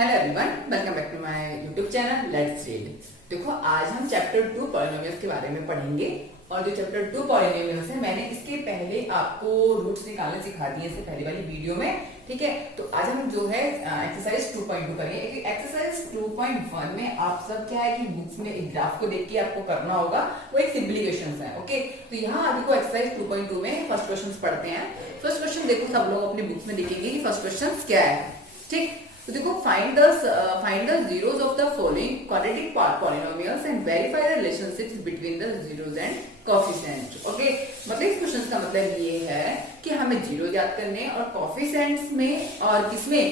Hello everyone, welcome back to my YouTube channel let's read. देखो, आज हम chapter 2 polynomials के बारे में पढ़ेंगे। और जो चैप्टर 2 पॉलिनोमियल्स है, मैंने इसके पहले आपको रूट्स निकालने सिखा दिए इससे पहले वाली वीडियो में, ठीक है। तो आज हम जो है एक्सरसाइज 2.2 करेंगे। एक्सरसाइज 2.1 में आप सब क्या है कि बुक्स में एक ग्राफ को देख के आपको करना होगा, वो एक सिंप्लीफिकेशंस है। ओके, तो यहाँ अभी को एक्सरसाइज 2.2 में फर्स्ट क्वेश्चन पढ़ते हैं। फर्स्ट क्वेश्चन देखो, सब लोग अपनी बुक्स में देखेंगे कि फर्स्ट क्वेश्चन क्या है, ठीक। तो देखो, find the zeros of the following quadratic polynomials and verify the relationships between the zeros and coefficients। Okay, मतलब इस क्वेश्चन का मतलब ये है कि हमें जीरो याद करने और कोफिशिएंट्स में और किसमें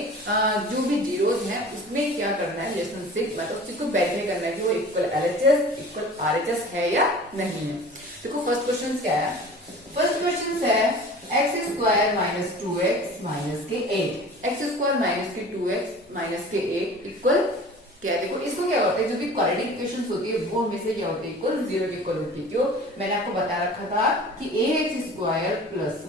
जो भी जीरोस हैं उसमें क्या करना है, रिलेशनशिप मतलब उसको वेरीफाई करना है कि वो इक्वल LHS इक्वल RHS है या नहीं है। देखो, फर्स्ट क्वेश्चन क्या है। फर्स्ट क्वेश्चन है x square minus 2x minus के 8, एक्स स्क्वायर माइनस के 2x माइनस के 8 इक्वल क्या है। देखो, इसको क्या होता है, जो भी क्वाड्रेटिक इक्वेशंस होती है वो हमेशा क्या होती है, इक्वल जीरो के इक्वल होती है। क्यों, मैंने आपको बता रखा था कि ax square plus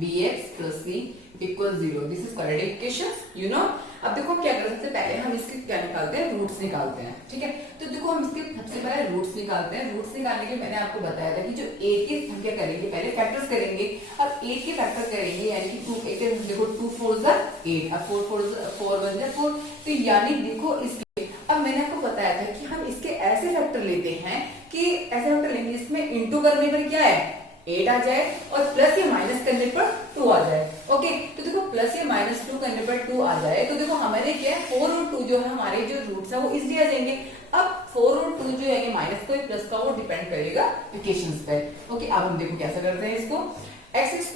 bx plus c equal 0, this is quadratic equation, you know. अब देखो क्या करें, सबसे पहले हम इसके क्या निकालते हैं, रूट्स निकालते हैं, ठीक है। तो देखो, हम इसके सबसे पहले रूट्स निकालते हैं। रूट्स निकालने के मैंने आपको बताया था कि जो a के हम क्या करेंगे, पहले फैक्टर्स करेंगे। अब a के फैक्टर करेंगे, यानी कि 2 एक देखो 2 4 जा 8, अब 4 4 4 1 जा 4, तो यानी देखो इसके अब मैंने आपको बताया था कि हम इसके ऐसे फैक्टर लेते हैं कि ऐसे फैक्टर लेंगे इसमें इंटू करने पर क्या है 8 आ जाए और प्लस या माइनस करने पर 2 आ जाए। ओके, तो देखो प्लस या माइनस 2 करने पर 2 आ जाए, तो देखो हमारे क्या है 4 और 2 जो है हमारे जो रूट्स है वो इजीली आ जाएंगे। अब 4 और 2 जो है माइनस का प्लस का वो डिपेंड करेगा इक्वेशंस पे। ओके, अब हम देखो कैसे करते हैं इसको। एक्स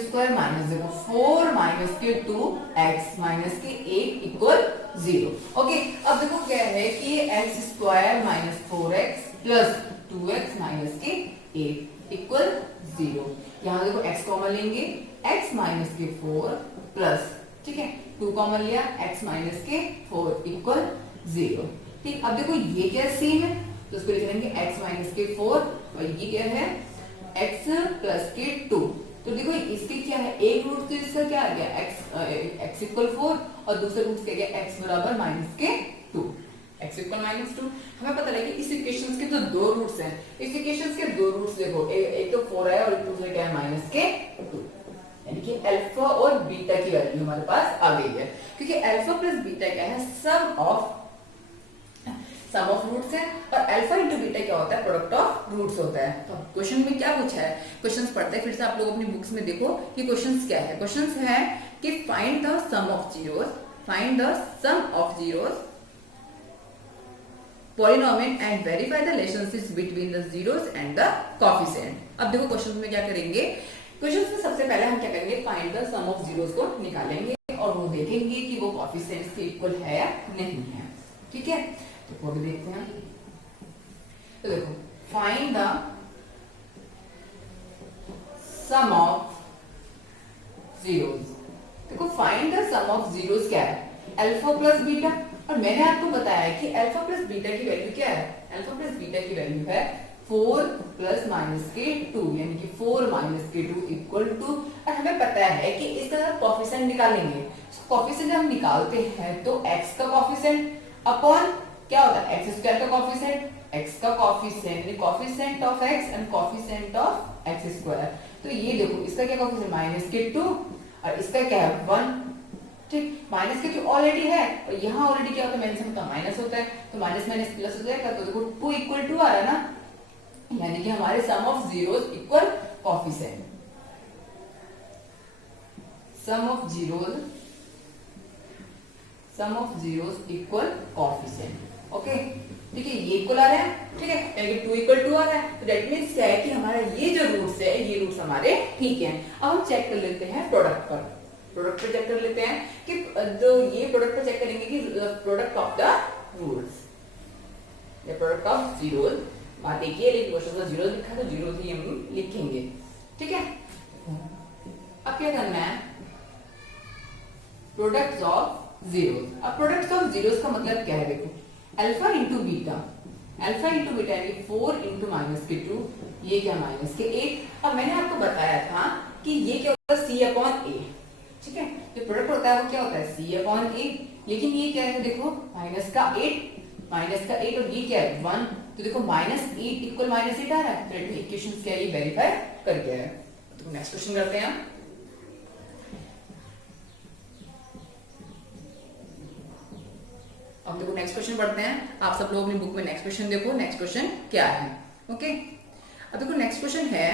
स्क्वायर माइनस देखो 4 माइनस के 2 एक्स माइनस के 8 इक्वल 0। ओके, अब देखो क्या है कि x square minus 4x plus 2x minus के 8 इक्वल 0। यहाँ देखो x कॉमन लेंगे, x माइनस के 4 प्लस, ठीक है, 2 कॉमन लिया, x माइनस के 4 इक्वल 0। ठीक, अब देखो ये क्या सेम है, तो इसको लिख लेंगे x माइनस के 4 और ये क्या है x प्लस के 2। तो देखो इसके क्या है, एक रूट तो इसका क्या आ गया x इक्वल 4 और दूसरा रूट क्या गया x बराबर माइनस के 2, x इक्वल माइनस 2। हमें पता लगे इस इक्वेशंस के तो दो रूट्स हैं। इस इक्वेशंस के दो रूट्स देखो, एक तो 4 है और दूसरा क्या है माइनस के 2, यानी कि अल्फा और बीटा की वैल्यू हमारे पास आ गई है। क्योंकि अल्फा प्लस बीटा क्या है, सम ऑफ रूट्स है, और अल्फा इंटू बीटा क्या होता है, प्रोडक्ट ऑफ रूट्स होता है। तो क्वेश्चन में क्या पूछा है, क्वेश्चंस पढ़ते हैं फिर से आप लोग अपनी बुक्स में देखो कि क्वेश्चंस क्या है। क्वेश्चंस है कि find the sum of zeros polynomial and verify the relationships between the zeros and the coefficient. अब देखो क्वेश्चन में क्या करेंगे, क्वेश्चन में सबसे पहले हम क्या करेंगे, find the sum of zeros को निकालेंगे और वो देखेंगे कि वो कोएफिशिएंट्स के इक्वल है या नहीं है, ठीक है। तो वो भी देखते हैं। तो देखो, find the sum of zeros. देखो, find the sum of zeros क्या है, अल्फा प्लस बीटा। और मैंने आपको बताया है कि अल्फा प्लस बीटा की वैल्यू क्या है, अल्फा प्लस बीटा की वैल्यू है 4 प्लस माइनस के 2, यानी कि 4 माइनस के 2 इक्वल 2। और हमें पता है कि इसका कोएफिशिएंट निकालेंगे। कोएफिशिएंट हम निकालते हैं तो x का कोएफिशिएंट अपॉन क्या होता है x स्क्वायर का कोएफिशिएंट, x का coefficient coefficient of x and coefficient of x square. तो ये देखो इसका क्या कोएफिशिएंट माइनस के 2 और इसका क्या है 1, ठीक। माइनस के 2 ऑलरेडी है और यहाँ ऑलरेडी क्या होता है, माइनस का माइनस होता है, तो माइनस माइनस प्लस हो जाएगा। तो देखो 2 इक्वल 2 आ रहा है ना, यानी कि हमारे sum of zeros equal coefficient, sum of zeros equal coefficient. Okay, ठीक है, ये इक्वल आ रहा है, ठीक है, यानी कि 2 इक्वल 2 आ रहा है। तो दैट मींस क्या है कि हमारा ये जो रूट्स है ये रूट्स हमारे ठीक हैं। अब हम चेक कर लेते हैं प्रोडक्ट पर चेक कर लेते हैं कि जो ये प्रोडक्ट पर चेक करेंगे कि प्रोडक्ट ऑफ द रूट्स या प्रोडक्ट ऑफ जीरोस। बात एक ही है, लेकिन क्वेश्चन में जीरो लिखा तो जीरो ही हम लिखेंगे, ठीक है। अब क्या करना है, प्रोडक्ट्स ऑफ जीरोस। अब प्रोडक्ट्स ऑफ जीरोस का मतलब क्या है, देखो अल्फा इंटू बीटा यानी 4 इंटू माइनस के 2, ये क्या माइनस के 8। अब मैंने आपको बताया था कि ये क्या होगा c अपॉन a, ठीक है। जो प्रोडक्ट होता है वो क्या होता है c अपॉन ए, लेकिन ये क्या है देखो माइनस का 8 और ये क्या है 1, तो देखो -8 इक्वल -8 आ रहा है, तो इक्वेशन क्या है वेरीफाई कर गया है। तो नेक्स्ट क्वेश्चन करते हैं। अब देखो नेक्स्ट क्वेश्चन पढ़ते हैं। आप सब लोग अपनी बुक में नेक्स्ट क्वेश्चन देखो, नेक्स्ट क्वेश्चन क्या है। ओके, अब देखो नेक्स्ट क्वेश्चन है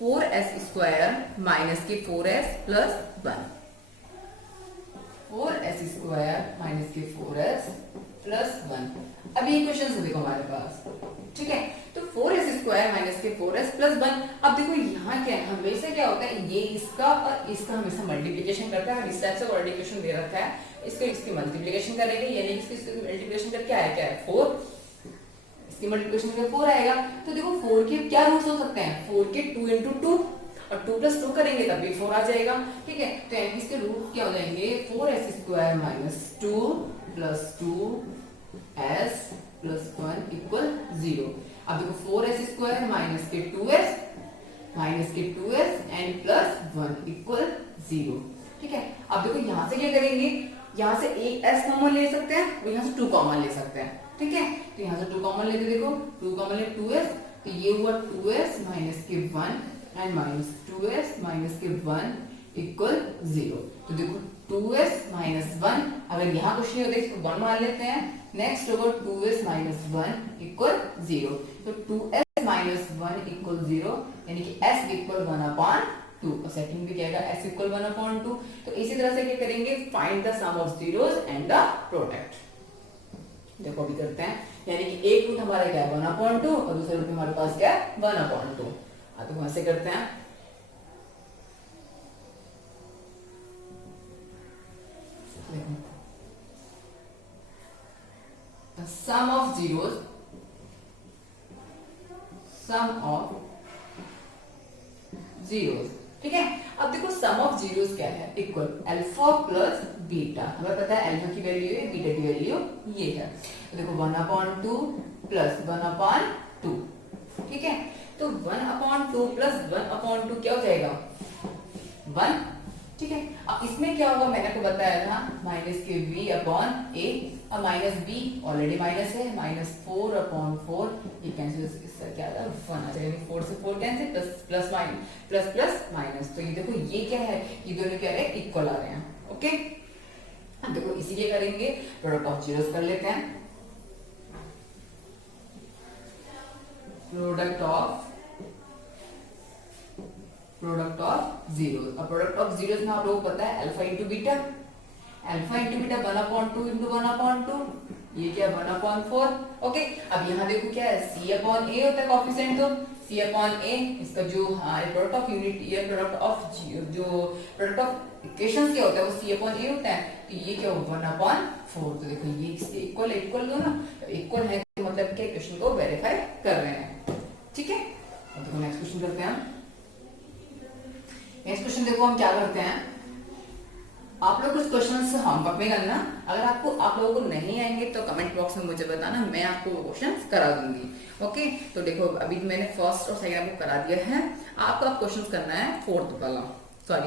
4s स्क्वायर माइनस के 4s plus 1, 4s square minus के 4s प्लस 1। अब ये क्वेश्चन देखो हमारे पास, ठीक है। तो 4s स्क्वायर माइनस के 4s प्लस 1। अब देखो यहाँ क्या है, हमेशा क्या होता है ये इसका और इसका हमेशा मल्टीप्लिकेशन करता है। इस टाइप से ऑलरेडी क्वेश्चन दे रखा है, इसको इसकी मल्टीप्लिकेशन करेंगे, यानी इसकी मल्टीप्लिकेशन करके आया क्या है 4, इसकी मल्टीप्लिकेशन करके 4 आएगा। तो देखो 4 के क्या रूट्स हो सकते हैं, 4 के 2 into 2 और 2 plus 2 करेंगे तब भी 4 आ जाएगा, ठीक है। तो यानी इसके रूट क्या हो जाएंगे 4s square minus 2 plus 2s plus 1 equal 0। अब देखो 4s स्क्वायर माइनस के 2s एंड प्लस 1 इक्वल 0, ठीक है। अब देखो यहाँ से क्या करेंगे, यहाँ से एक s कॉमन ले सकते हैं और यहाँ से 2 कॉमन ले सकते हैं, ठीक है। तो यहाँ से 2 कॉमन लेते, देखो 2 कॉमन ले 2s, तो ये हुआ 2s माइनस के 1 एंड माइनस 2s माइनस के 1 इक्वल 0। तो देखो 2s माइनस 1, अगर यहाँ कुछ नहीं होता इसको 1 मान लेते हैं। नेक्स्ट होगा 2s माइनस 1 इक्वल 0, तो 2s माइनस 1 इक्वल 0, यानी कि s इक्वल 1/2 और सेकंड भी क्या आएगा s इक्वल 1/2। तो इसी तरह से क्या करेंगे, find the sum of zeros and the product. देखो अभी करते हैं, यानी कि एक रूट हमारा क्या है 1/2 और दूसरे रूट हमारे पास क्या है 1/2। तो वहां से करते हैं, the sum of zeros, ठीक है। अब देखो सम ऑफ जीरोस क्या है, इक्वल अल्फा प्लस बीटा। हमें पता है अल्फा की वैल्यू है, बीटा की वैल्यू ये है। तो देखो 1/2 प्लस 1/2, ठीक है। तो 1/2 प्लस 1/2 क्या हो जाएगा 1, ठीक है। अब इसमें क्या होगा, मैंने आपको बताया था माइनस के v अपॉन a, और माइनस b ऑलरेडी माइनस है, -4/4, ये कैंसिल, इससे क्या आता है 1 आ जाएगा, 4 से 4 कैंसिल, प्लस प्लस माइनस। तो ये देखो ये क्या है, ये दोनों क्या है इक्वल आ रहे हैं, ओके। अब देखो इसीलिए करेंगे प्रोडक्ट ऑफ जीरोस कर लेते हैं। प्रोडक्ट ऑफ जीरोस, और प्रोडक्ट ऑफ जीरोस में आप लोगों को पता है अल्फा इंटू बीटा 1/2 इंटू 1/2, ये क्या 1/4, ओके। अब यहाँ देखो क्या है c अपॉन a होता है कॉफिशिएंट, तो c अपॉन a इसका जो प्रोडक्ट ऑफ यूनिट, ये प्रोडक्ट ऑफ जो प्रोडक्ट ऑफ इक्वेशंस क्या होता है वो c अपॉन a होता है, तो ये क्या हो 1/4। तो देखो ये इसके इक्वल दो ना, इक्वल है मतलब क्या इक्वेशन को वेरीफाई कर रहे हैं, ठीक है। अब देखो नेक्स्ट क्वेश्चन करते हैं। नेक्स्ट क्वेश्चन देखो हम क्या करते हैं, आप लोग कुछ क्वेश्चंस होमवर्क में करना, अगर आप लोगों को नहीं आएंगे तो कमेंट बॉक्स में मुझे बताना, मैं आपको वो क्वेश्चंस करा दूंगी, ओके। तो देखो अभी मैंने फर्स्ट और सेकंड आपको करा दिया है, आपको अब क्वेश्चंस करना है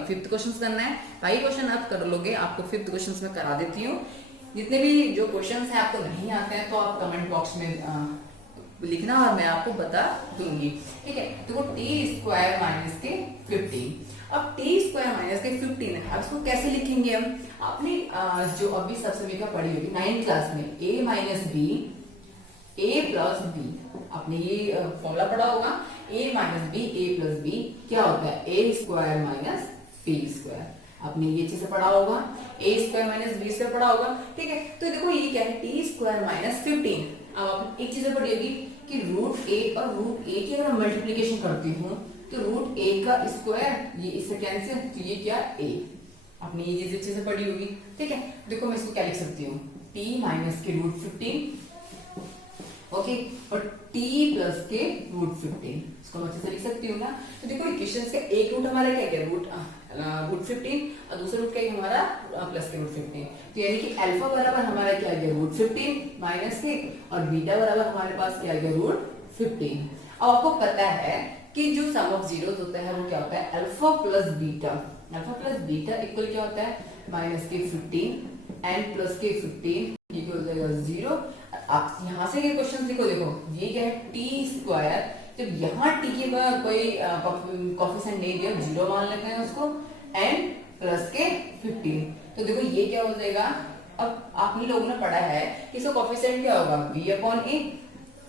फिफ्थ क्वेश्चंस करना है। भाई क्वेश्चन आप कर लोगे, आपको फिफ्थ क्वेश्चंस में करा देती हूँ। जितने भी जो क्वेश्चंस हैं आपको नहीं आते हैं तो आप कमेंट बॉक्स में लिखना और मैं आपको बता दूंगी, ठीक है। देखो टी स्क्वायर माइनस के 15, अब टी स्क्वायर माइनस के 15 है, अब इसको कैसे लिखेंगे हम, आपने जो अभी सबसे क्या पढ़ी होगी 9th क्लास में a minus b a plus b, आपने ये फॉर्मूला पढ़ा होगा a minus b a plus b क्या होता है a square minus b square, आपने ये चीज पढ़ा होगा, a square minus b square पढ़ा होगा, ठीक है। तो देखो ये क्या है टी स्क्वायर माइनस 15। अब आपने एक चीज पढ़ी होगी कि रूट ए और रूट ए की अगर मल्टीप्लिकेशन करती हूँ तो रूट ए का स्क्वायर ये इससे कैंसिल, तो ये क्या a, आपने ये चीजें पढ़ी होगी, ठीक है। देखो मैं इसको क्या लिख सकती हूँ t माइनस के रूट 15, ओके, और t प्लस के रूट 15, इसको मैं अच्छे से लिख सकती हूँ ना। तो देखो इक्वेशंस का एक रूट हमारा क्या रूट 15 और दूसरा रूट क्या है हमारा प्लस के रूट 15, तो यानी कि अल्फा बराबर हमारा क्या गया रूट 15 माइनस के, और बीटा बराबर हमारे पास क्या गया रूट 15। अब आपको पता है कि जो सम ऑफ जीरोस होता है वो क्या होता है alpha plus beta. Alpha plus beta equal क्या होता है माइनस के 15 एंड प्लस के 15 इक्वल हो जाएगा 0। आप यहाँ से ये क्वेश्चन देखो, ये क्या है टी स्क्वायर। जब यहाँ टी के बाद कोई कोफिशिएंट नहीं दिया, 0 मान लेते हैं उसको, एंड प्लस के 15, तो देखो ये क्या हो जाएगा। अब आप ही लोगों ने पढ़ा है कि इसका कोफिशिएंट क्या होगा b अपॉन a,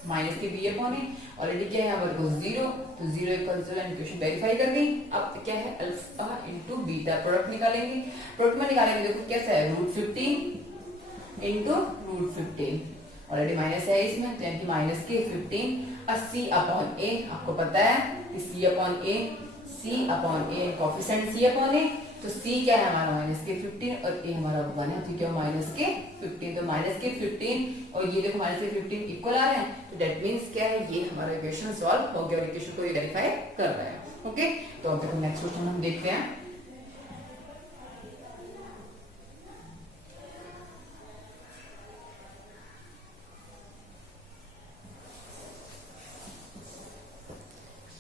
माइनस के b अपॉन a। ऑलरेडी क्या है हमारे को 0, तो 0 इक्वल 0 एंड इक्वेशन वेरीफाई कर गई। अब क्या है अल्फा इनटू बीटा प्रोडक्ट निकालेंगे। प्रोडक्ट में निकालेंगे, देखो कैसा है √15 इनटू √15, ऑलरेडी माइनस है इसमें, तो यानी माइनस के 15 और c अपॉन a। आपको पता है कि c upon a coefficient c upon a, तो c क्या है हमारा माइनस के 15 और a हमारा 1 है, तो क्या माइनस के 15, तो माइनस के 15 और ये देखो माइनस के 15 इक्वल आ रहे हैं, तो दैट मींस क्या है ये हमारा इक्वेशन सॉल्व हो गया और इक्वेशन को ये वेरीफाई कर रहा है। ओके, तो अब देखो नेक्स्ट क्वेश्चन हम देखते हैं।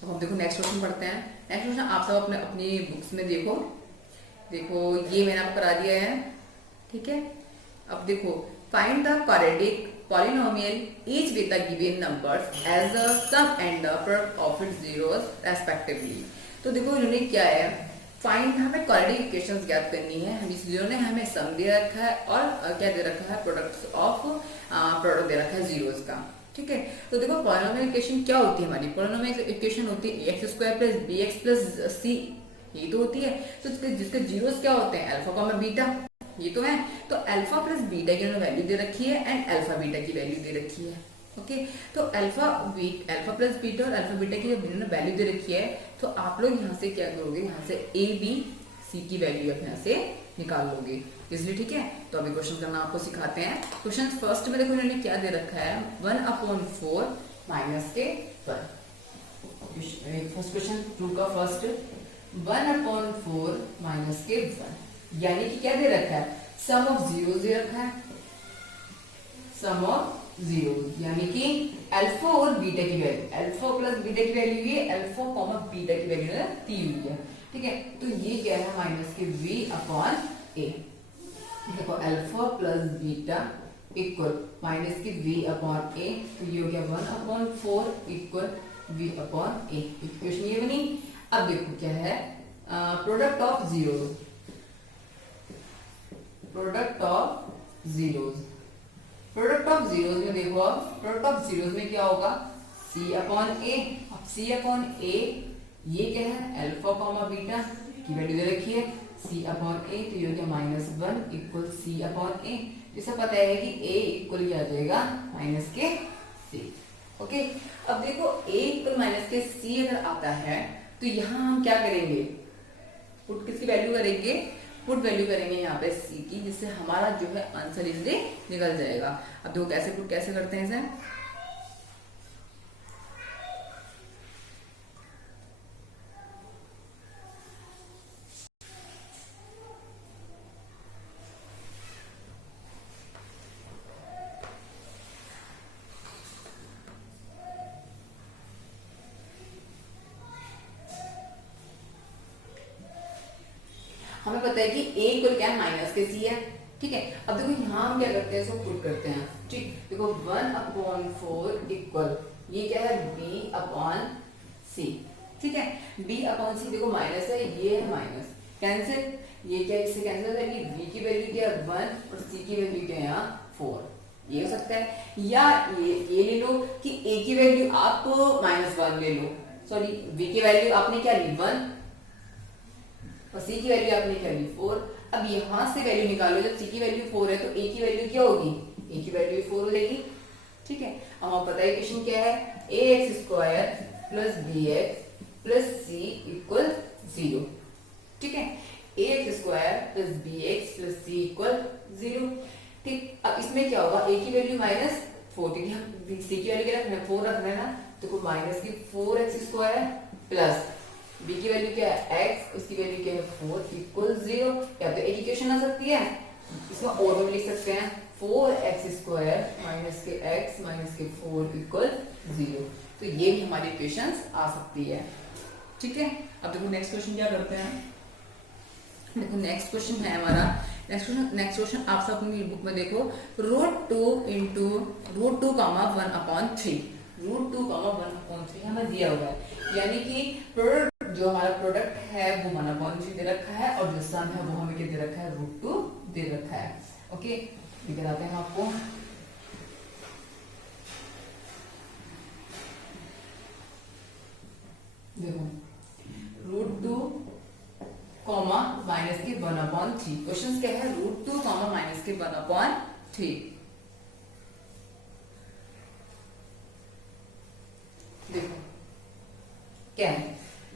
तो हम देखो नेक्स्ट क्वेश्चन पढ़ते हैं। नेक्स्ट क्वेश्चन आप सब अपने अपनी बुक्स में देखो ये मैंने आपको करा दिया है, ठीक है। अब देखो find the quadratic polynomial each with the given numbers as the sum and the product of its zeros respectively। तो देखो इन्होंने क्या है फाइंड, हमें क्वाड्रेटिक इक्वेशंस ज्ञात करनी है। हम इसलिए ने हमें सम दे रखा है और क्या दे रखा है प्रोडक्ट्स ऑफ प्रोडक्ट दे रखा है जीरोस का, ठीक है। तो देखो पॉलिनोमियल इक्वेशन क्या होती है हमारी, पॉलिनोमियल इक्वेशन होती है ax square plus bx plus c, ये तो होती है। तो जिसके जीरोस क्या होते हैं अल्फा कॉमा बीटा, ये तो है। तो अल्फा प्लस बीटा की उन्होंने वैल्यू दे रखी है एंड अल्फा बीटा की वैल्यू दे रखी है। ओके, तो अल्फा प्लस बीटा और अल्फा बीटा की जब इन्होंने वैल्यू दे रखी है, तो आप लोग यहाँ से क्या करोगे, यहाँ से ए बी सी की वैल्यू अपने यहाँ से निकाल लोगे इसलिए, ठीक है। तो अभी क्वेश्चन करना आपको सिखाते हैं। क्वेश्चन फर्स्ट में देखो इन्होंने क्या दे रखा है 1/4 माइनस के 1। फर्स्ट क्वेश्चन टू का फर्स्ट 1/4 माइनस के 1, यानी कि क्या दे रखा है सम ऑफ जीरो दे रखा है, सम ऑफ जीरो, यानी कि अल्फा और बीटा की वैल्यू, अल्फा प्लस बीटा की वैल्यू ये अल्फा कॉमा बीटा की वैल्यू दी हुई है, ठीक है। तो ये क्या है माइनस के v अपॉन a। देखो alpha plus beta equal minus के v अपॉन a, तो ये हो गया 1/4 equal v upon a। Equation ये बनी। अब देखो क्या है product of zeros, product of zeros में देखो अब प्रोडक्ट ऑफ जीरोस में क्या होगा c अपॉन a। अब c अपॉन a ये क्या है अल्फा कॉमा बीटा की वैल्यू दे रखी है c अपॉन a, तो ये हो गया -1 इक्वल c अपॉन a। जिसे पता है कि a इक्वल क्या आ जाएगा माइनस के c। ओके, अब देखो a इक्वल माइनस के c अगर आता है तो यहाँ हम क्या करेंगे पुट किसकी वैल्यू करेंगे, पुट वैल्यू करेंगे यहाँ पे c की, जिससे हमारा जो है आंसर इजीली निकल जाएगा। अब देखो कैसे पुट कैसे करते हैं इसे। हमें पता है कि a इक्वल क्या है माइनस के c है, ठीक है। अब देखो यहाँ हम क्या करते हैं इसको पुट करते हैं, ठीक। देखो 1/4 इक्वल ये क्या है b अपॉन c, ठीक है। b अपॉन c देखो माइनस है, ये है माइनस, कैंसिल, ये क्या इससे कैंसिल है कि b की वैल्यू क्या है 1 और c की वैल्यू क्या है यहाँ 4, ये हो सकता है। या ये ले लो कि a की वैल्यू आप -1 ले लो, सॉरी b की वैल्यू आपने क्या ली 1 और c की वैल्यू आपने क्या ली 4। अब यहां से वैल्यू निकालो, जब c की वैल्यू 4 है तो a की वैल्यू क्या होगी, a की वैल्यू 4 हो जाएगी, ठीक है। अब हमें पता है इक्वेशन क्या है ax square plus bx plus c equal 0, ठीक है। ax square plus bx plus c equal 0, ठीक। अब इसमें क्या होगा a की वैल्यू -4, ठीक है। c की वैल्यू क्या रखना है 4 रखना है ना, तो माइनस की 4x स्क्वायर प्लस b की वैल्यू क्या है x, उसकी वैल्यू क्या है 4 इक्वल 0। या तो एक इक्वेशन आ सकती है, इसमें और भी लिख सकते हैं 4x² माइनस के x माइनस के 4 इक्वल 0। तो ये भी हमारी इक्वेशंस आ सकती है। ठीक है, अब देखो नेक्स्ट क्वेश्चन क्या करते हैं। देखो नेक्स्ट क्वेश्चन है हमारा, नेक्स्ट क्वेश्चन आप सब अपनी बुक में देखो, √2 इंटू √2 कामा 1/3, √2 कामा 1/3 हमें दिया हुआ है, यानी कि जो हमारा प्रोडक्ट है वो 1/3 दे रखा है और जो सम है वो हमें क्या दे रखा है, √2 दे रखा है। ओके, ये कराते हैं आपको। देखो √2 कॉमा माइनस के 1/3, क्वेश्चन क्या है, √2 कॉमा माइनस के 1/3। देखो क्या है,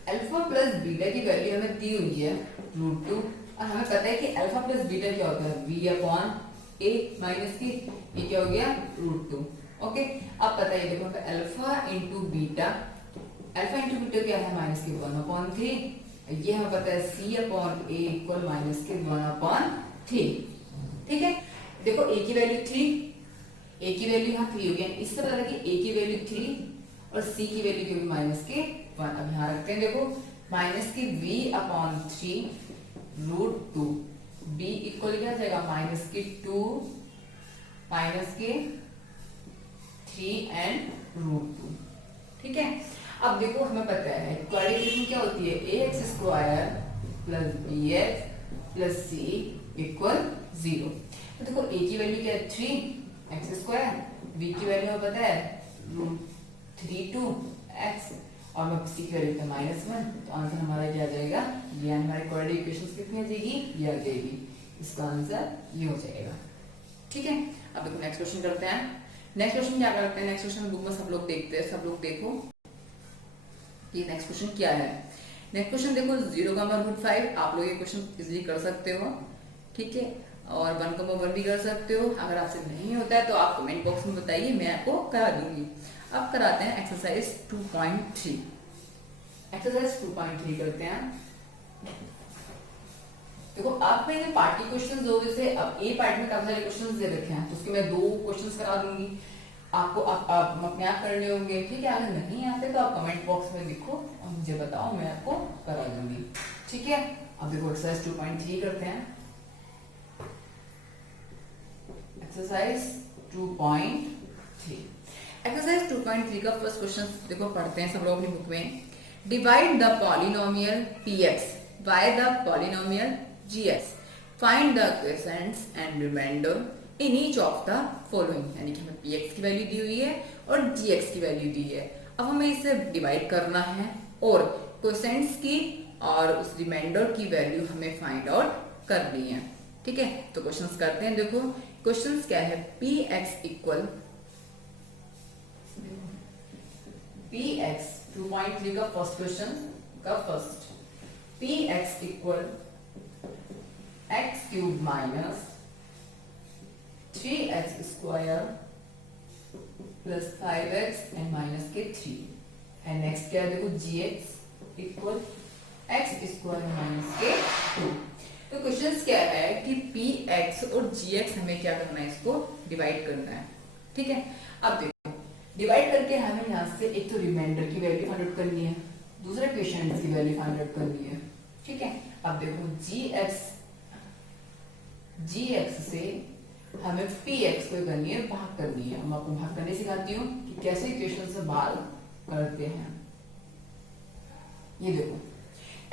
अल्फा प्लस बीटा की वैल्यू हमें दी हुई है √2 और हमें पता है कि अल्फा प्लस बीटा क्या होता है, v/a माइनस की, ये क्या हो गया, √2। ओके, अब पता है, देखो alpha into beta, alpha into beta क्या है, माइनस के 1/3, ये हमें पता है c/a इक्वल माइनस के 1/3। ठीक है, देखो a की वैल्यू 3, a की वैल्यू यहाँ 3 हो गया, इससे पता है कि a की वैल्यू 3 और c की वैल्यू क्या होगी, माइनस के 1। अब यहाँ रखते हैं, देखो माइनस के v/3 √2, b इक्वल क्या हो जाएगा, माइनस के 2 माइनस के 3 एंड √2। ठीक है, अब देखो हमें पता है क्वाड्रेटिक क्या होती है, ax² plus bx plus c equal 0। तो देखो a की वैल्यू क्या है, 3x², b की वैल्यू हमें पता है √32x और मैं c की वैल्यू -1, तो आंसर हमारा क्या आ जाएगा, ये हमारी क्वाड्रेटिक इक्वेशंस कितनी आ जाएगी, ये आ जाएगी, इसका आंसर ये हो जाएगा। ठीक है, अब देखो नेक्स्ट क्वेश्चन करते हैं। नेक्स्ट क्वेश्चन क्या करते हैं, नेक्स्ट क्वेश्चन बुक में सब लोग देखते हैं, सब लोग देखो ये नेक्स्ट क्वेश्चन क्या है। नेक्स्ट क्वेश्चन देखो 0,5, आप लोग ये क्वेश्चन इजीली कर सकते हो। ठीक है, और 1,1 भी कर सकते हो। अगर आपसे नहीं होता है तो आप कमेंट बॉक्स में बताइए, मैं आपको करा दूंगी। अब कराते हैं एक्सरसाइज 2.3। एक्सरसाइज 2.3 करते हैं। देखो आप मैंने पार्टी क्वेश्चन जो जैसे अब ए पार्ट में काफी सारे क्वेश्चन दे रखे हैं, तो उसके मैं 2 क्वेश्चन करा दूंगी आपको, आप अपने आप करने होंगे। ठीक है, अगर नहीं आते तो आप कमेंट बॉक्स में लिखो और मुझे बताओ, मैं आपको करा दूंगी। ठीक है, अब देखो एक्सरसाइज 2.3 करते हैं। एक्सरसाइज 2.3, एक्सरसाइज 2.3 का फर्स्ट क्वेश्चन देखो पढ़ते हैं सब लोग अपनी बुक में। Divide the polynomial px by the polynomial gx, find the quotients and remainder in each of the following, यानी कि हमें px की वैल्यू दी हुई है और gx की वैल्यू दी है। अब हमें इसे डिवाइड करना है और क्वोशंट्स की और उस रिमाइंडर की वैल्यू हमें फाइंड आउट करनी है। ठीक है, तो क्वेश्चंस करते हैं। देखो क्वेश्चंस क्या है, px इक्वल px 2.3 का फर्स्ट क्वेश्चन का first, px equal x³ minus 3x² plus 5x and minus के 3 एंड नेक्स्ट क्या है, देखो gx इक्वल x² माइनस के 2। तो क्वेश्चन क्या है कि px और gx हमें क्या करना है, इसको डिवाइड करना है। ठीक है, अब देखो डिवाइड करके हमें यहाँ से एक तो रिमाइंडर की वैल्यू फाइंड आउट करनी है, दूसरे क्वेश्चन की वैल्यू फाइंड आउट करनी है। ठीक है, अब देखो gx से हमें px को करनी है, भाग करनी है। मैं आपको भाग करने सिखाती हूँ कि कैसे इक्वेशन से भाग करते हैं। ये देखो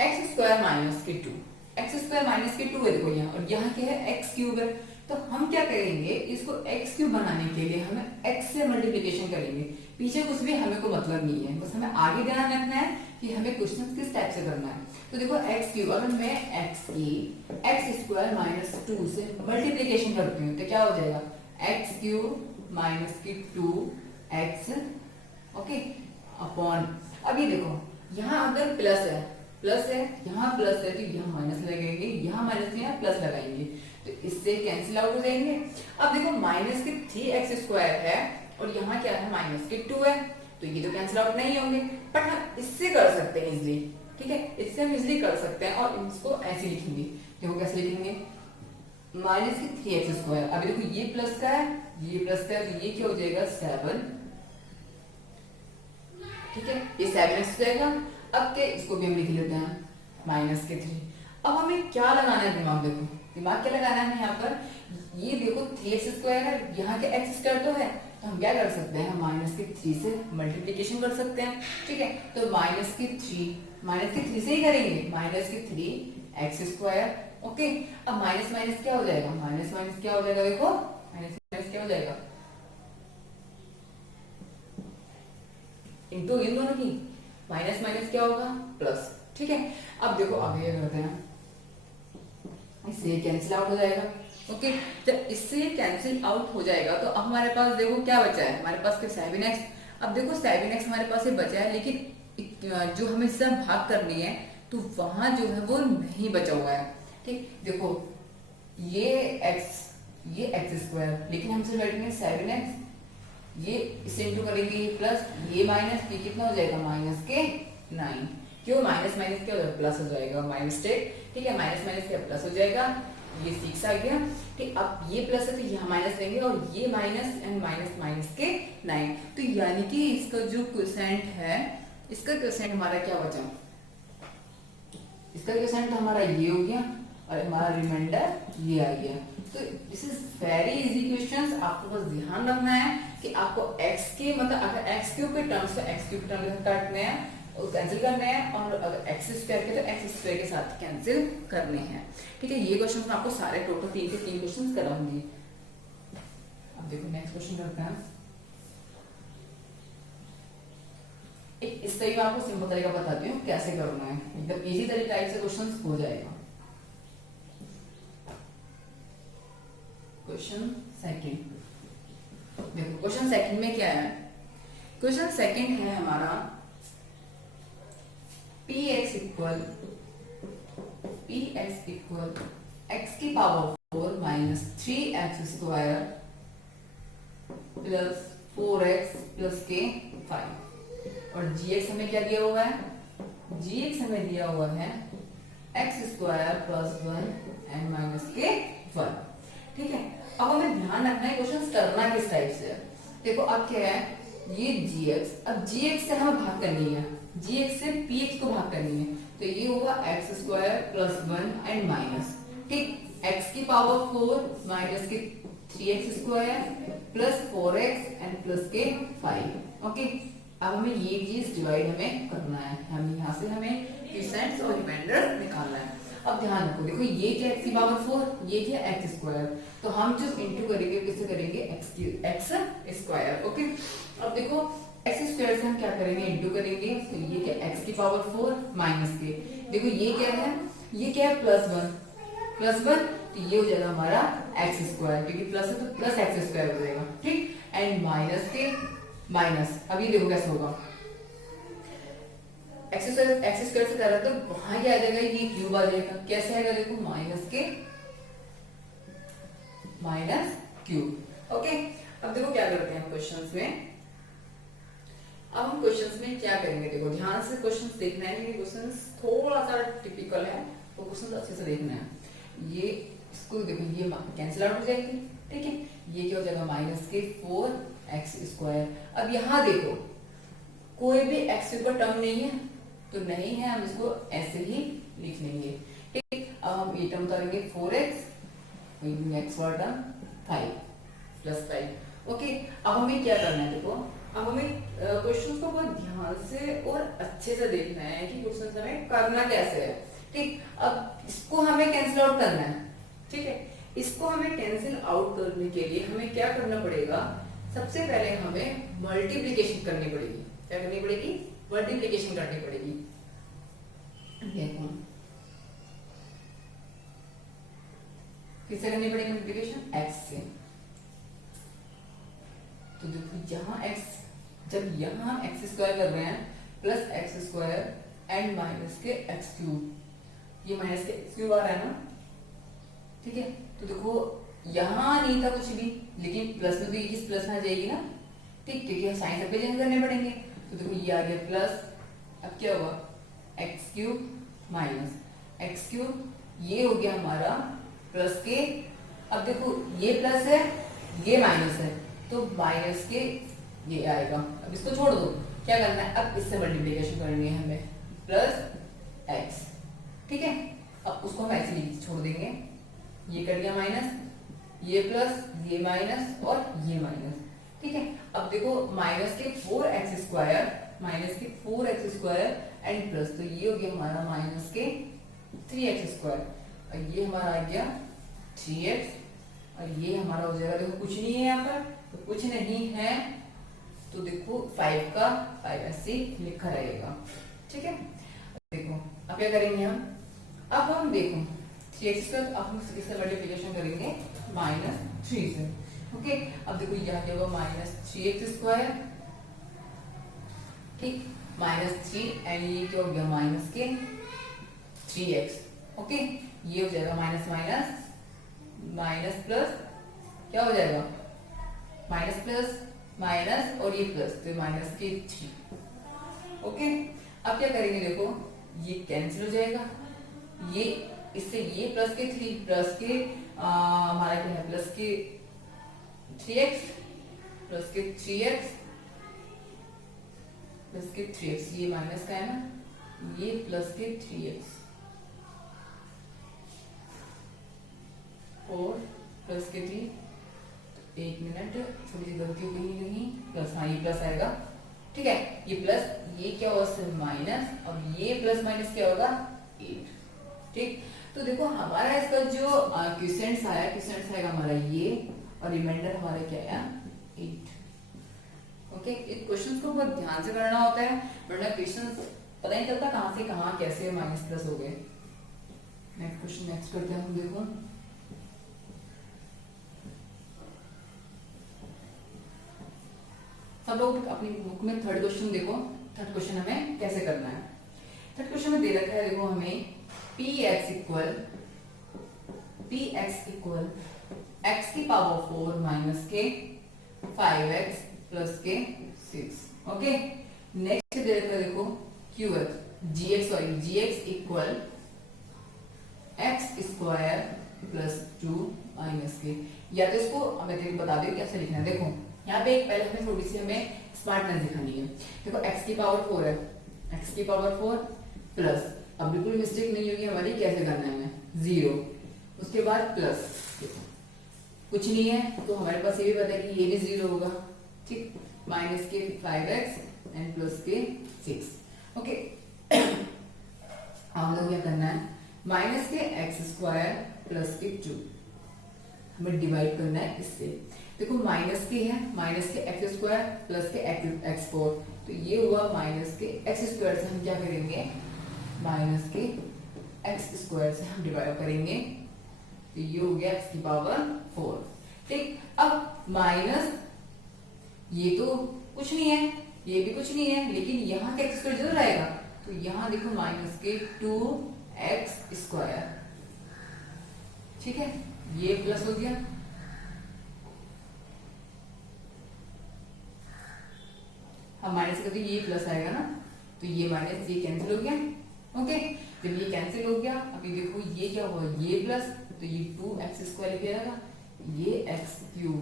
x² माइनस के 2, x² माइनस के 2 है देखो यहाँ, और यहाँ क्या है, x³ है। तो हम क्या करेंगे, इसको x³ बनाने के लिए हमें x से मल्टीप्लिकेशन करेंगे। पीछे कुछ भी हमें को मतलब नहीं है, बस हमें आगे ध्यान रखना है कि हमें क्वेश्चन किस टाइप से करना है। तो देखो x³ अगर मैं x की x² माइनस 2 से मल्टीप्लिकेशन करती हूँ तो क्या हो जाएगा, x³ माइनस की 2x, ओके, अपॉन। अब ये देखो यहाँ अगर प्लस है, यहाँ प्लस है तो यहाँ माइनस लगाएंगे, यहाँ माइनस यहाँ प्लस लगाएंगे, तो इससे कैंसिल आउट हो जाएंगे। अब देखो माइनस के 3x² है और यहाँ क्या है, माइनस के 2 है, तो ये तो कैंसिल आउट नहीं होंगे, बट हम इससे कर सकते हैं इजिली। ठीक है, इससे हम इजिली कर सकते हैं और इसको ऐसे लिखेंगे। देखो कैसे लिखेंगे, माइनस की 3x²। अभी देखो ये प्लस का है, ये प्लस का है, तो ये क्या हो जाएगा 7। ठीक है, ये 7x हो जाएगा। अब के इसको भी हम लिख लेते हैं माइनस के 3। अब हमें क्या लगाना है दिमाग, देखो दिमाग क्या लगाना है यहाँ पर। ये देखो 3x² है, यहाँ के x² तो है, तो हम क्या कर सकते हैं, माइनस के 3 से मल्टीप्लीकेशन कर सकते हैं। ठीक है, तो माइनस के 3 से ही करेंगे, माइनस के 3x²। ओके, अब माइनस माइनस क्या हो जाएगा, माइनस माइनस क्या हो जाएगा, देखो माइनस माइनस क्या हो जाएगा, इनटू इन दोनों की, माइनस माइनस क्या होगा प्लस। ठीक है, अब देखो आगे क्या करते हैं, इससे कैंसिल आउट हो जाएगा। ओके, जब इससे कैंसिल आउट हो जाएगा तो अब हमारे पास देखो क्या बचा है, हमारे पास 7x। अब देखो 7x हमारे पास ये बचा है, लेकिन जो हमें इससे भाग करनी है तो वहां जो है वो नहीं बचा हुआ है। ठीक, देखो ये x², लेकिन हमसे बैठेंगे 7x, ये इसे इंटू करेंगे, ये प्लस, ये माइनस, ये कितना हो जाएगा माइनस के 9। क्यों, माइनस माइनस क्या हो जाएगा, प्लस हो जाएगा, -10। ठीक है, माइनस माइनस क्या प्लस हो जाएगा, ये 6 आ गया। ठीक, अब ये प्लस है तो यहाँ माइनस लेंगे, और ये माइनस एंड माइनस माइनस के 9। तो यानी कि इसका जो क्वोशेंट है, इसका क्वोशेंट हमारा क्या बचा, इसका क्वोशेंट हमारा ये हो गया, और हमारा रिमाइंडर ये आ गया। तो this is very easy questions. आपको बस ध्यान रखना है कि आपको x के मतलब अगर x³ के टर्म्स तो x³ के टर्म काटने हैं और कैंसिल करने हैं, और अगर x² के तो x² के साथ कैंसिल करने हैं। ठीक है, ये क्वेश्चन मैं आपको सारे टोटल 3 के 3 क्वेश्चंस कराऊंगी। अब देखो नेक्स्ट क्वेश्चन करते हैं। एक इस तरीके आपको सिंपल तरीका बताती हूँ कैसे करना है, एकदम इजी तरीके से क्वेश्चन हो जाएगा। क्वेश्चन सेकंड, देखो क्वेश्चन सेकंड में क्या है, क्वेश्चन सेकंड है हमारा px इक्वल x की power 4 minus 3x² plus 4x plus के 5, और gx हमें क्या दिया हुआ है, gx हमें दिया हुआ है x² प्लस 1 एंड माइनस के 1। ठीक है, अब हमें ध्यान रखना है क्वेश्चन करना किस टाइप से है। देखो अब क्या है, ये gx, अब gx से हमें भाग करनी है, gx से px को भाग करनी है, तो ये होगा x² प्लस 1 एंड माइनस। ठीक, x की पावर 4 माइनस के 3x² plus 4x and plus के 5। ओके, अब हमें ये चीज डिवाइड हमें करना है, हम यहाँ से हमें क्वोशेंट्स और रिमाइंडर निकालना है। अब ध्यान रखो, देखो ये क्या x की पावर 4, ये क्या x², तो हम जो इंटू करेंगे किससे करेंगे, x²। ओके, अब देखो x² से हम क्या करेंगे, इंटू करेंगे, तो ये क्या x की पावर 4 माइनस के, देखो ये क्या है, ये क्या है प्लस 1, तो ये हो जाएगा हमारा x², क्योंकि प्लस है तो प्लस x² हो जाएगा। ठीक, एंड माइनस के माइनस, अब ये देखो कैसे होगा, x² से कर रहा तो वहां क्या आ जाएगा, ये क्यूब आ जाएगा, कैसे आएगा देखो माइनस के माइनस क्यूब। ओके, अब देखो क्या करते हैं क्वेश्चंस में, अब हम क्वेश्चंस में क्या करेंगे, देखो ध्यान से क्वेश्चंस देखना है, क्योंकि क्वेश्चंस थोड़ा सा टिपिकल है, तो क्वेश्चंस अच्छे से देखना है। ये इसको देखो, ये कैंसिल आउट हो जाएगी। ठीक है, ये क्या हो जाएगा माइनस के 4x²। अब यहाँ देखो कोई भी x का टर्म नहीं है, तो नहीं है, हम इसको ऐसे ही लिख लेंगे। ठीक, अब हम ये टर्म करेंगे 4x, x वाला टर्म 5 प्लस 5। ओके, अब हमें क्या करना है, देखो अब हमें क्वेश्चंस को बहुत ध्यान से और अच्छे से देखना है कि क्वेश्चंस हमें करना कैसे है। ठीक, अब इसको हमें कैंसिल आउट करना है। ठीक है, इसको हमें कैंसिल आउट करने के लिए हमें क्या करना पड़ेगा, सबसे पहले हमें मल्टीप्लीकेशन करनी पड़ेगी। क्या करनी पड़ेगी, मल्टीप्लीकेशन करनी पड़ेगी। देखो किससे करनी पड़ेगी मल्टीप्लीकेशन, x से। तो देखो यहाँ x, जब यहाँ x² कर रहे हैं प्लस x² एंड माइनस के x³, ये माइनस के x³ आ रहा है ना। ठीक है, तो देखो यहाँ नहीं था कुछ भी, लेकिन प्लस में तो ये चीज प्लस में आ जाएगी ना। ठीक, क्योंकि साइन सबके चेंज करने पड़ेंगे, तो देखो ये आ गया प्लस, अब क्या हुआ x³ माइनस x³, ये हो गया हमारा प्लस के अब देखो ये प्लस है, ये माइनस है, तो माइनस के ये आएगा। अब इसको छोड़ दो, क्या करना है, अब इससे मल्टीप्लिकेशन करनी है हमें, प्लस एक्स, ठीक है। अब उसको हम ऐसे ही छोड़ देंगे, ये कर दिया माइनस, ये प्लस, ये माइनस और ये माइनस, ठीक है। अब देखो माइनस के 4x स्क्वायर, माइनस के 4x स्क्वायर एंड प्लस, तो ये हो गया हमारा माइनस के 3x स्क्वायर, और ये हमारा आ गया 3x, और ये हमारा हो जाएगा, देखो कुछ नहीं है यहाँ पर, तो कुछ नहीं है, तो देखो 5 का 5 ऐसे लिखा रहेगा, ठीक है। देखो अब क्या करेंगे हम, अब हम देखो 3x स्क्वायर, अब हम इससे मल्टीप्लिकेशन करेंगे -3 से, ओके। अब देखो यहाँ क्या होगा, -3x स्क्वायर, ठीक, -3 एंड ये क्या हो गया, माइनस के 3x, ओके। ये हो जाएगा माइनस माइनस माइनस प्लस, क्या हो जाएगा, माइनस प्लस माइनस और ये प्लस, तो माइनस के 3, ओके। अब क्या करेंगे, देखो ये कैंसिल हो जाएगा, ये इससे ये प्लस के 3 प्लस के हमारा क्या है, प्लस के 3x प्लस के 3x प्लस के 3x, ये माइनस का है ना, ये प्लस के 3x और प्लस के 3, एक मिनट थोड़ी सी गलती हो गई नहीं, प्लस, हाँ ये प्लस आएगा, ठीक है। ये प्लस, ये क्या होगा माइनस, और ये प्लस माइनस क्या होगा 8, ठीक। तो देखो हमारा इसका जो क्वोशिएंट्स आया, क्वोशिएंट्स आएगा हमारा ये, और रिमाइंडर हमारा क्या आया 8, ओके। इस क्वेश्चन को बहुत ध्यान से करना होता है, वरना क्वेश्चन पता नहीं चलता कहाँ से कहाँ कैसे माइनस प्लस हो गए। नेक्स्ट क्वेश्चन नेक्स्ट करते हैं हम, देखो सब लोग अपनी बुक में थर्ड क्वेश्चन देखो, थर्ड क्वेश्चन हमें कैसे करना है। थर्ड क्वेश्चन में दे रखा है, देखो हमें px इक्वल x की पावर 4 माइनस के 5x प्लस के 6, ओके। नेक्स्ट दे रखा है, देखो gx equal x square plus 2 minus के, या तो इसको मैं तेरे बता दूं कैसे लिखना है। देखो यहाँ पे एक पहले हमें थोड़ी सी हमें स्मार्टनेस दिखानी है। देखो x की पावर 4 है, x की पावर 4 प्लस, अब बिल्कुल मिस्टेक नहीं होगी हमारी, कैसे करना है हमें 0, उसके बाद प्लस, कुछ नहीं है तो हमारे पास ये भी पता है कि ये भी 0 होगा, ठीक, माइनस के 5x एंड प्लस के 6, ओके। हम लोग क्या करना है, माइनस के x स्क्वायर प्लस के 2 हमें डिवाइड करना है इससे। देखो माइनस के है, माइनस के x स्क्वायर प्लस के x4, तो ये हुआ माइनस के x स्क्वायर से हम क्या करेंगे, माइनस के x स्क्वायर से हम डिवाइड करेंगे, तो ये हो गया x की पावर 4, ठीक। अब माइनस, ये तो कुछ नहीं है, ये भी कुछ नहीं है, लेकिन यहाँ का x स्क्वायर जरूर आएगा, तो यहाँ देखो माइनस के 2x स्क्वायर, ठीक है, ये प्लस हो गया, हम माइनस करते ये प्लस आएगा ना, तो ये माइनस ये कैंसिल हो गया, ओके। जब ये कैंसिल हो गया, अभी देखो ये क्या हुआ, ये प्लस, तो ये 2x स्क्वायर लिखा जाएगा, ये x क्यूब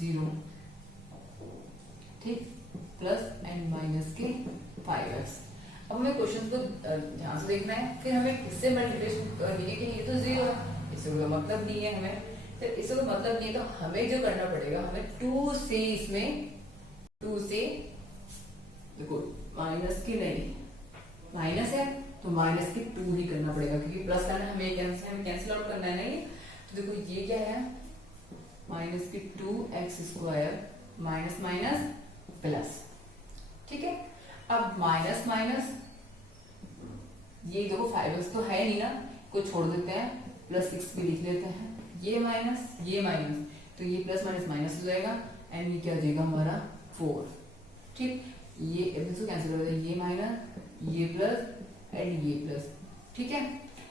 0, ठीक, प्लस एंड माइनस के 5x। अब हमें क्वेश्चन को ध्यान से देखना है, फिर हमें इससे मल्टीप्लिकेशन करनी है कि ये तो 0 है, इससे कोई मतलब नहीं है हमें, फिर इससे कोई मतलब नहीं है, तो हमें जो करना पड़ेगा, हमें 2 से इसमें 2 से, देखो माइनस के नहीं, माइनस है तो माइनस के 2 ही करना पड़ेगा, क्योंकि प्लस करना है हमें कैंसिल आउट करना है नहीं। तो देखो ये क्या है, माइनस के 2x square minus minus plus, ठीक है। अब माइनस माइनस, ये देखो 5x तो है नहीं ना, को छोड़ देते हैं, प्लस 6 भी लिख लेते हैं, ये माइनस तो ये प्लस माइनस माइनस हो जाएगा, एंड ये क्या हो जाएगा हमारा 4, ठीक। ये कैंसिल हो जाएगा, ये माइनस ये प्लस एंड ये प्लस, ठीक है।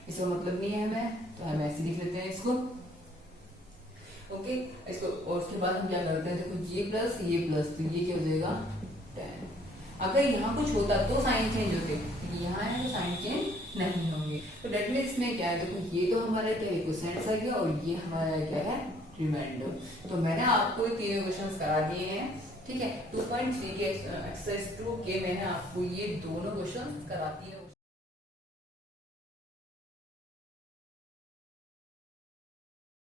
इसका मतलब नहीं है हमें, तो हम ऐसे लिख लेते हैं इसको, ओके। इसको और उसके बाद हम क्या करते हैं, देखो ये प्लस, तो ये क्या हो जाएगा 10। अगर यहाँ कुछ होता तो साइन चेंज होते, यहाँ है साइन चेंज नहीं होंगे, तो डेट मीन इसमें क्या है, देखो ये तो हमारा क्या है कोसेंट आ गया, और ये हमारा क्या है रिमाइंडर। तो मैंने आपको ये तीनों क्वेश्चंस करा दिए हैं, ठीक है। 2.3 के एक्सरसाइज 2 के मैंने आपको ये दोनों क्वेश्चंस कराती है।